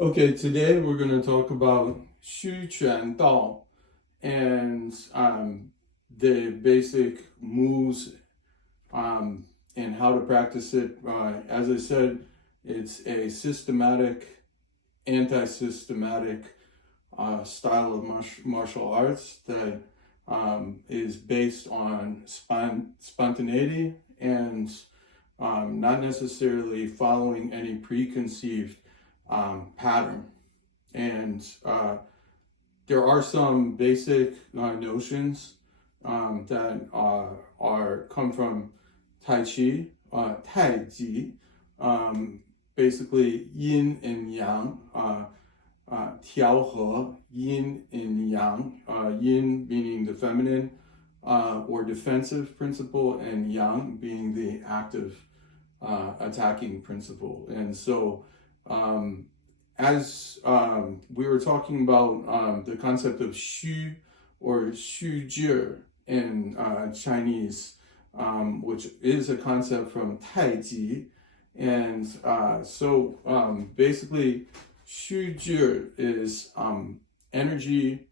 Okay, today we're going to talk about Xu Quan Dao and the basic moves and how to practice it. As I said, it's a systematic, anti-systematic style of martial arts that is based on spontaneity and not necessarily following any preconceived pattern. And there are some basic notions that come from Tai Chi, Tai Chi, basically yin and yang, 调和, yin and yang, yin meaning the feminine or defensive principle, and yang being the active attacking principle. And so as we were talking about the concept of xu or xu zhi in Chinese, which is a concept from Tai Chi. And so basically, xu zhi is energy,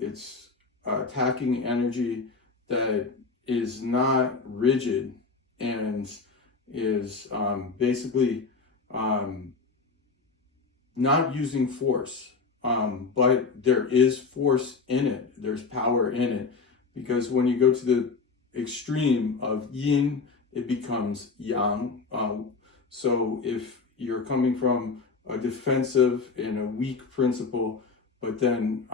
it's attacking energy that is not rigid and is basically not using force, but there is force in it. There's power in it, because when you go to the extreme of yin, it becomes yang. So if you're coming from a defensive and a weak principle, but then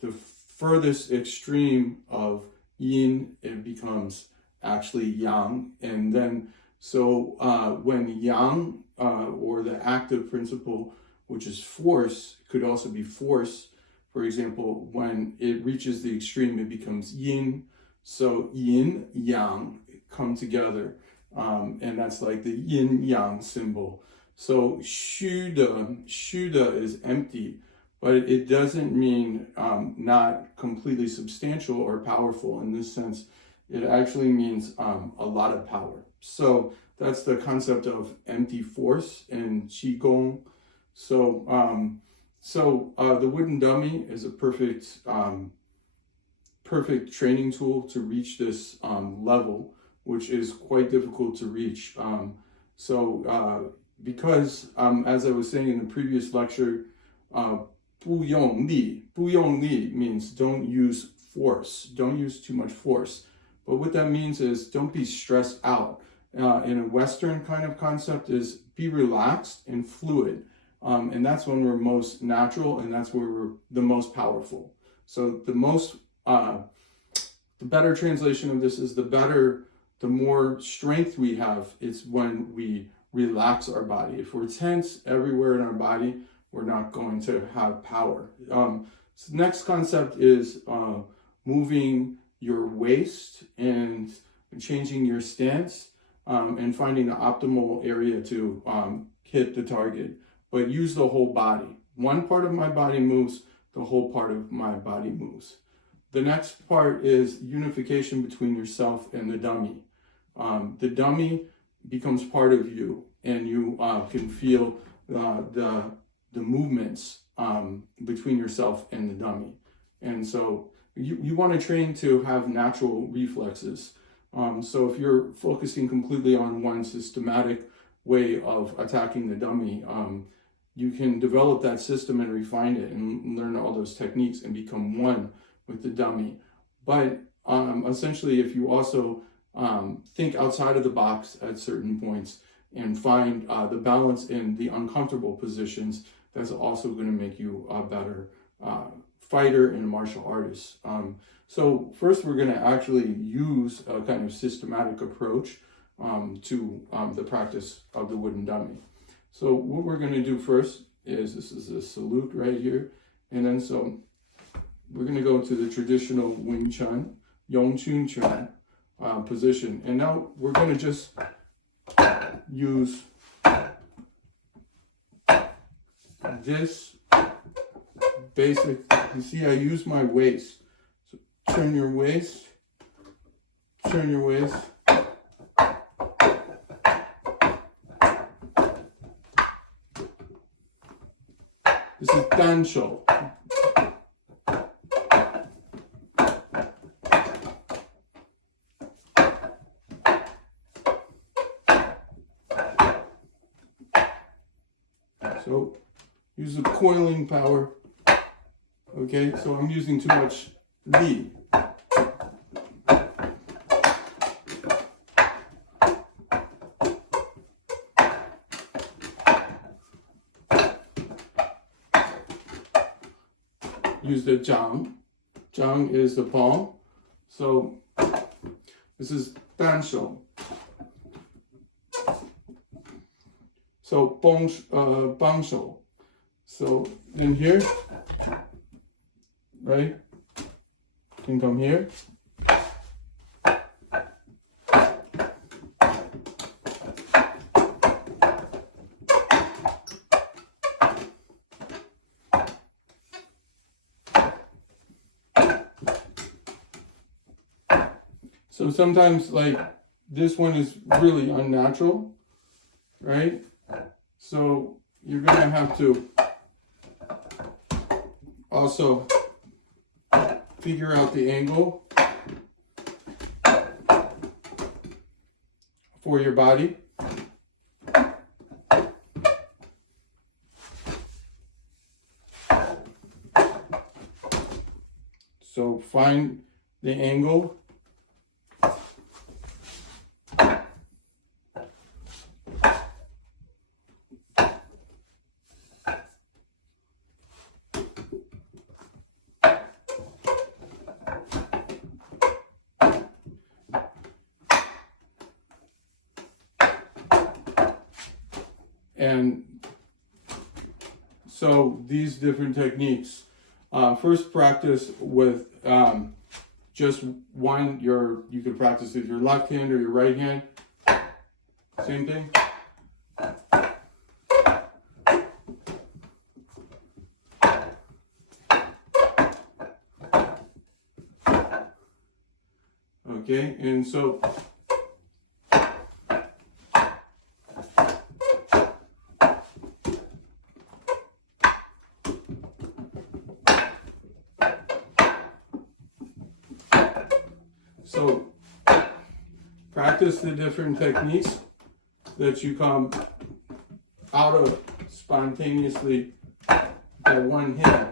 the furthest extreme of yin, it becomes actually yang. And then so when yang or the active principle, which is force, could also be force. For example, when it reaches the extreme, it becomes yin. So yin, yang come together, and that's like the yin yang symbol. So shu de is empty, but it doesn't mean not completely substantial or powerful. In this sense, it actually means a lot of power. So that's the concept of empty force in Qigong. So the wooden dummy is a perfect training tool to reach this level, which is quite difficult to reach. Because as I was saying in the previous lecture, 不用力means don't use force, don't use too much force. But what that means is don't be stressed out. In a Western kind of concept is be relaxed and fluid. And that's when we're most natural, and that's where we're the most powerful. So the better translation of this is the more strength we have, it's when we relax our body. If we're tense everywhere in our body, we're not going to have power. So the next concept is moving your waist and changing your stance and finding the optimal area to hit the target. But use the whole body. One part of my body moves, the whole part of my body moves. The next part is unification between yourself and the dummy. The dummy becomes part of you, and you can feel the movements between yourself and the dummy. And so you want to train to have natural reflexes. So if you're focusing completely on one systematic way of attacking the dummy, you can develop that system and refine it and learn all those techniques and become one with the dummy. But essentially, if you also think outside of the box at certain points and find the balance in the uncomfortable positions, that's also going to make you a better fighter and martial artist. So first, we're going to actually use a kind of systematic approach to the practice of the wooden dummy. So what we're going to do first is, this is a salute right here. And then so we're going to go to the traditional Wing Chun, Yong Chun Chuan position. And now we're going to just use this basic, you see I use my waist. So turn your waist, turn your waist. This is 单手。So use the coiling power. Okay, so I'm using too much li. Use the 掌. 掌 is the palm. So this is 单手. So 帮手. So in here, right? Can come here. So sometimes like this one is really unnatural, right? So you're gonna have to also figure out the angle for your body. So find the angle. And so these different techniques, first practice with just one, you can practice with your left hand or your right hand, same thing. Okay, and so practice the different techniques that you come out of spontaneously by one hand.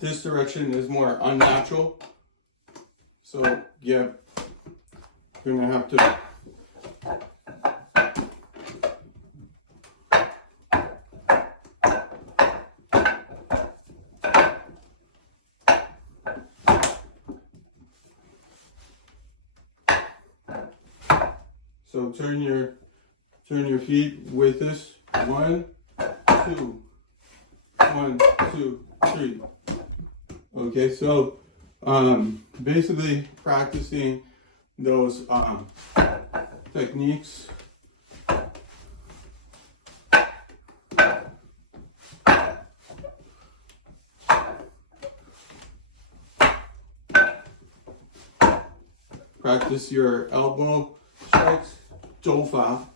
This direction is more unnatural, so yeah, you're gonna have to turn your feet with this. 1, 2, 1, 2, 3. Okay, so basically practicing those techniques. Practice your elbow strikes, 肘法.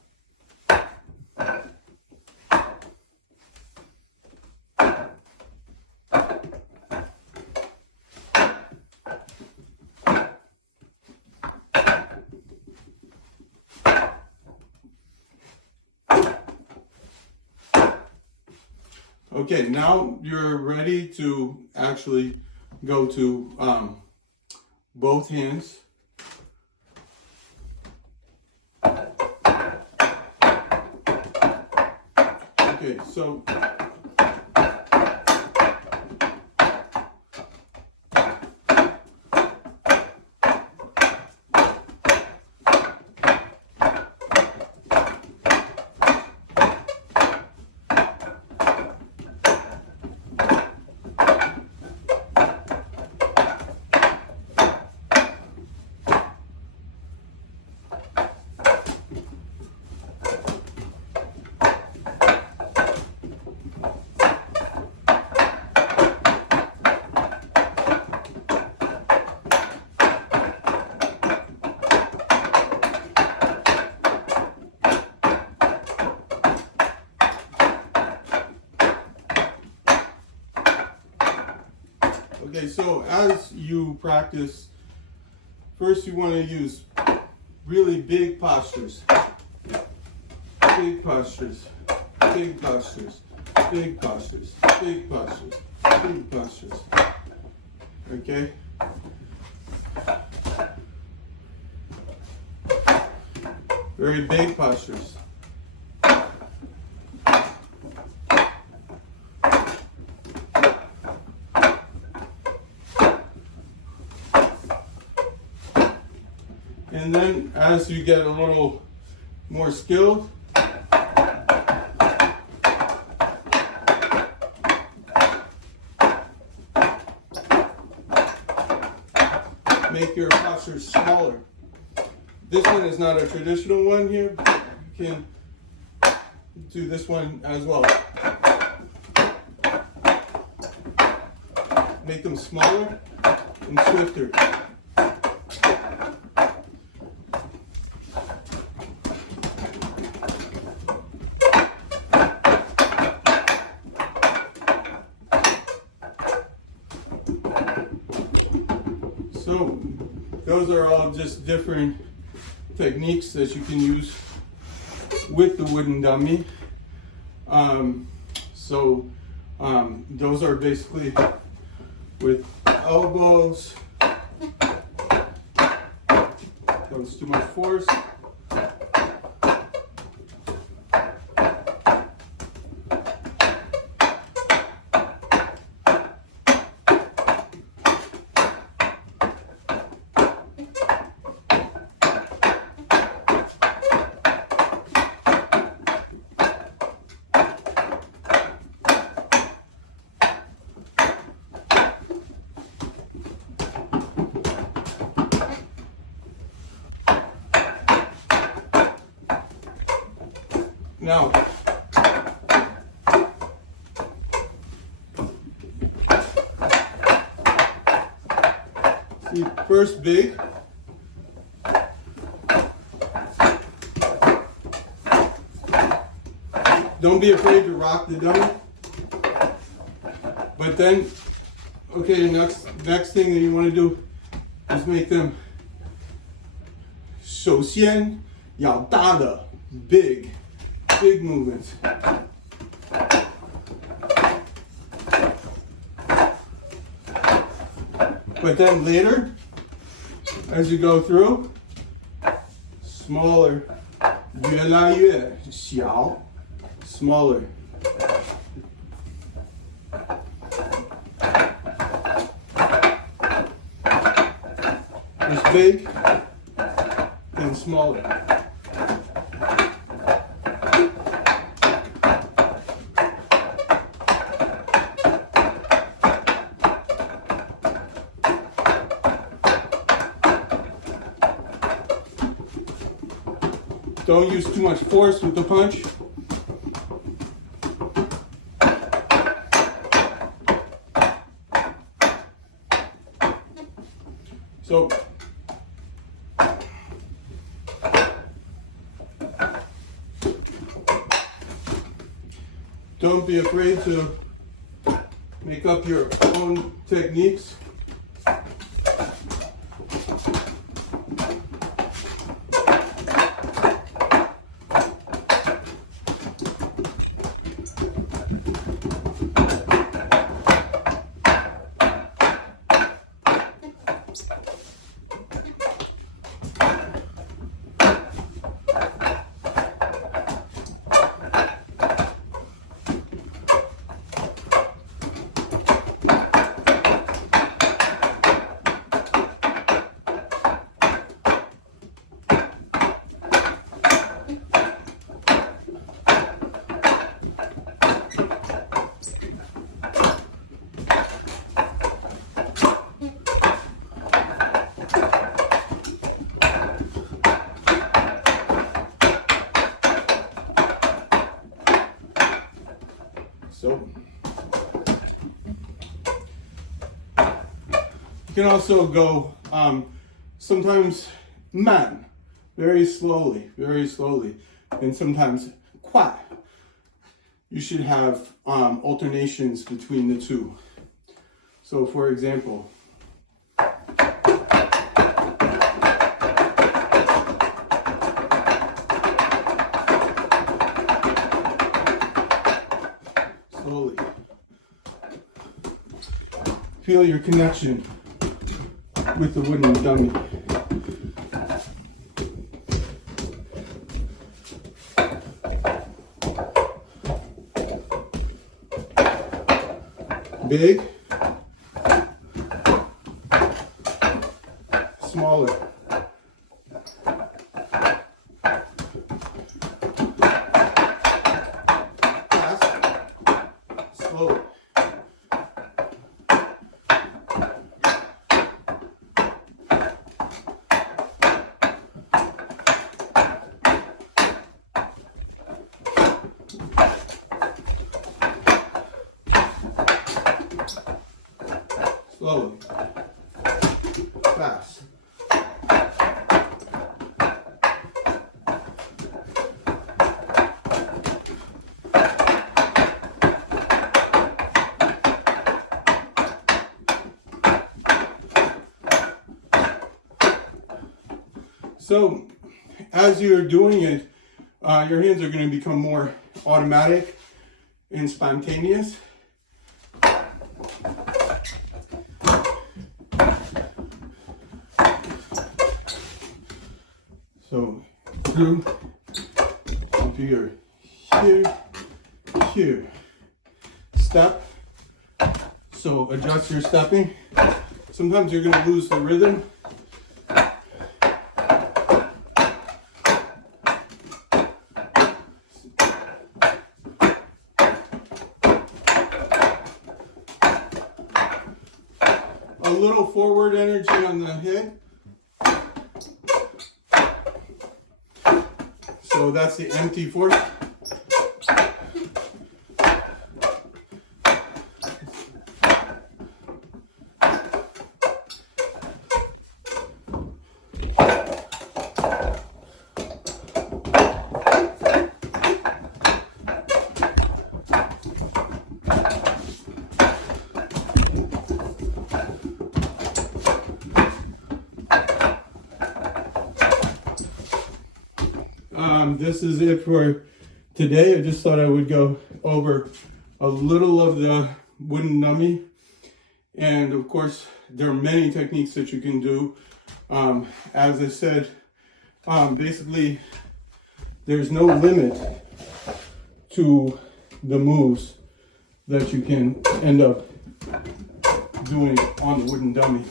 Okay, now you're ready to actually go to both hands. Okay, so Okay, so as you practice, first you want to use really big postures. Big postures. Big postures. Big postures. Big postures. Big postures. Okay? Very big postures. And then as you get a little more skilled, make your postures smaller. This one is not a traditional one here. You can do this one as well. Make them smaller and swifter. So those are all just different techniques that you can use with the wooden dummy. Those are basically with elbows. That was too much force. Now, see, first big, don't be afraid to rock the dummy, but then, okay, the next thing that you want to do is make them 首先要大的 big movements. But then later, as you go through, smaller, 越来越小, smaller. It's big, then smaller. Don't use too much force with the punch. So, don't be afraid to make up your own techniques. So you can also go sometimes man, very slowly, and sometimes 快. You should have alternations between the two. So for example, slowly. Feel your connection with the wooden dummy. Big, smaller. Fast, slow. Slowly, fast. So, as you're doing it, your hands are going to become more automatic and spontaneous. So, through, up here, here, here. Step. So, adjust your stepping. Sometimes you're going to lose the rhythm. A little forward energy on the head. So that's the empty force. This is it for today. I just thought I would go over a little of the wooden dummy. And of course, there are many techniques that you can do. As I said, basically, there's no limit to the moves that you can end up doing on the wooden dummy.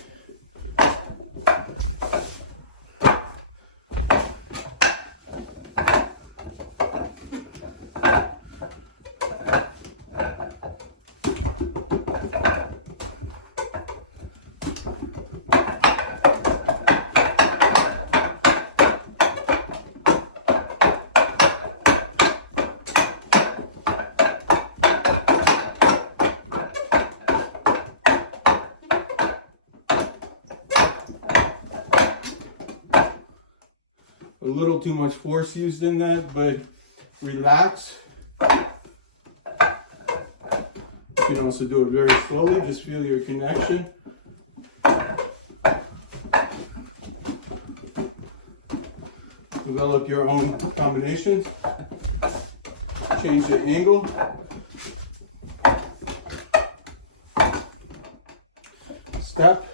A little too much force used in that, but relax. You can also do it very slowly, just feel your connection. Develop your own combinations. Change the angle. Step.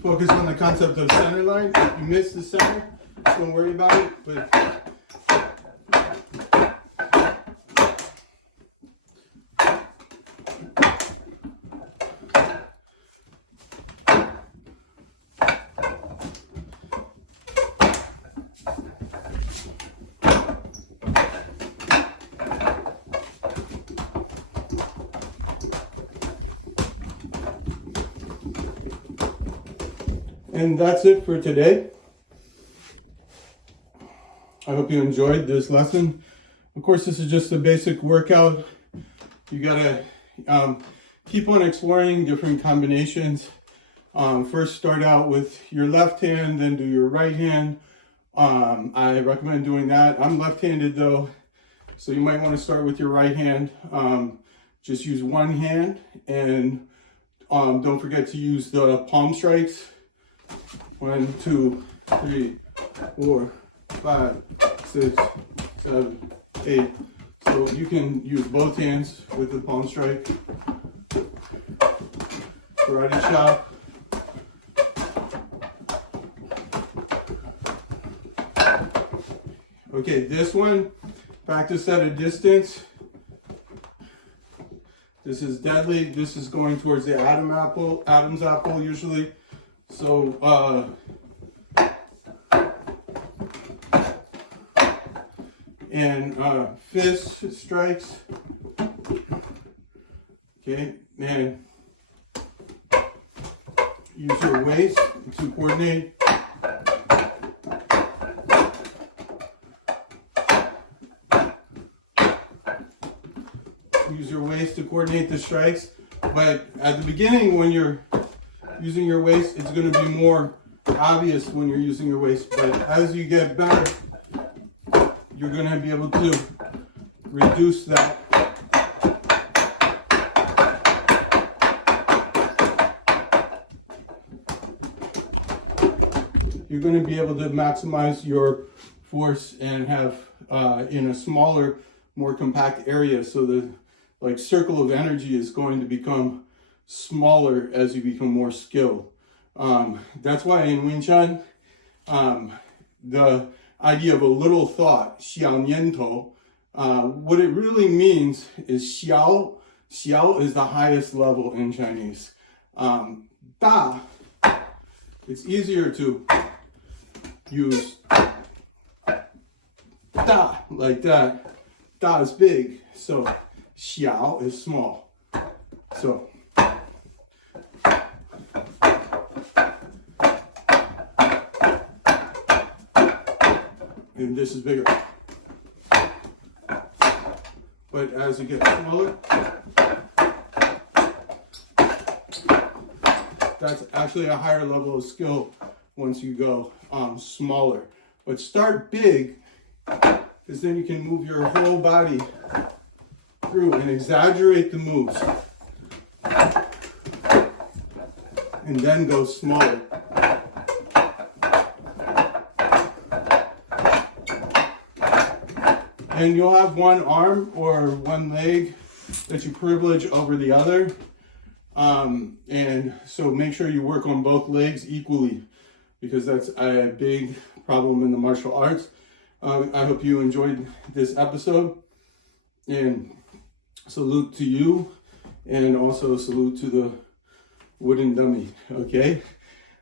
Focus on the concept of center line. If you miss the center, don't worry about it. But and that's it for today. I hope you enjoyed this lesson. Of course, this is just a basic workout. You gotta, keep on exploring different combinations. First start out with your left hand, then do your right hand. I recommend doing that. I'm left-handed though, so you might want to start with your right hand. Just use one hand, and don't forget to use the palm strikes. 1, 2, 3, 4, 5, 6, 7, 8. So you can use both hands with the palm strike. Karate chop. Okay, this one, practice at a distance. This is deadly. This is going towards the Adam's apple usually. So, and fist strikes. Okay, and use your waist to coordinate. Use your waist to coordinate the strikes, but at the beginning when you're using your waist, it's going to be more obvious when you're using your waist, but as you get better, you're going to be able to reduce that. You're going to be able to maximize your force and have in a smaller, more compact area, so the circle of energy is going to become smaller as you become more skilled. That's why in Wing Chun, the idea of a little thought, 小念头, what it really means is 小 is the highest level in Chinese. 大, it's easier to use 大 like that. 大 is big, so 小 is small. So and this is bigger. But as it gets smaller, that's actually a higher level of skill once you go smaller. But start big, because then you can move your whole body through and exaggerate the moves. And then go smaller. And you'll have one arm or one leg that you privilege over the other. And so make sure you work on both legs equally, because that's a big problem in the martial arts. I hope you enjoyed this episode, and salute to you, and also salute to the wooden dummy, okay?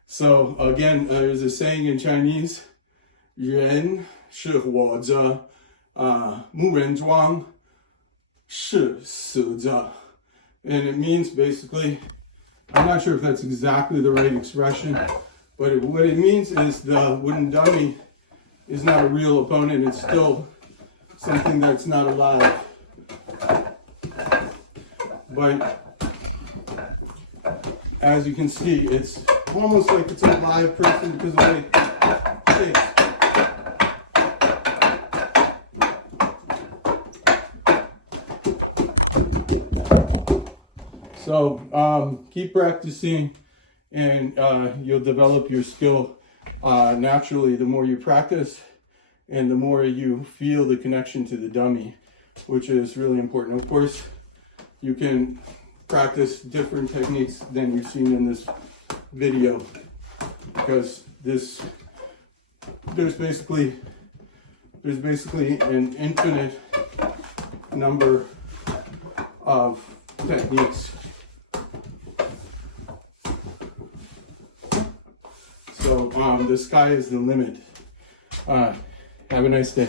So again, there's a saying in Chinese, 人是活着, 木人桩是死着. And it means basically, I'm not sure if that's exactly the right expression, but what it means is the wooden dummy is not a real opponent. It's still something that's not alive. But as you can see, it's almost like it's a live person because of the way it shakes. So keep practicing, and you'll develop your skill naturally the more you practice and the more you feel the connection to the dummy, which is really important. Of course, you can practice different techniques than you've seen in this video, because there's basically an infinite number of techniques. So the sky is the limit. Have a nice day.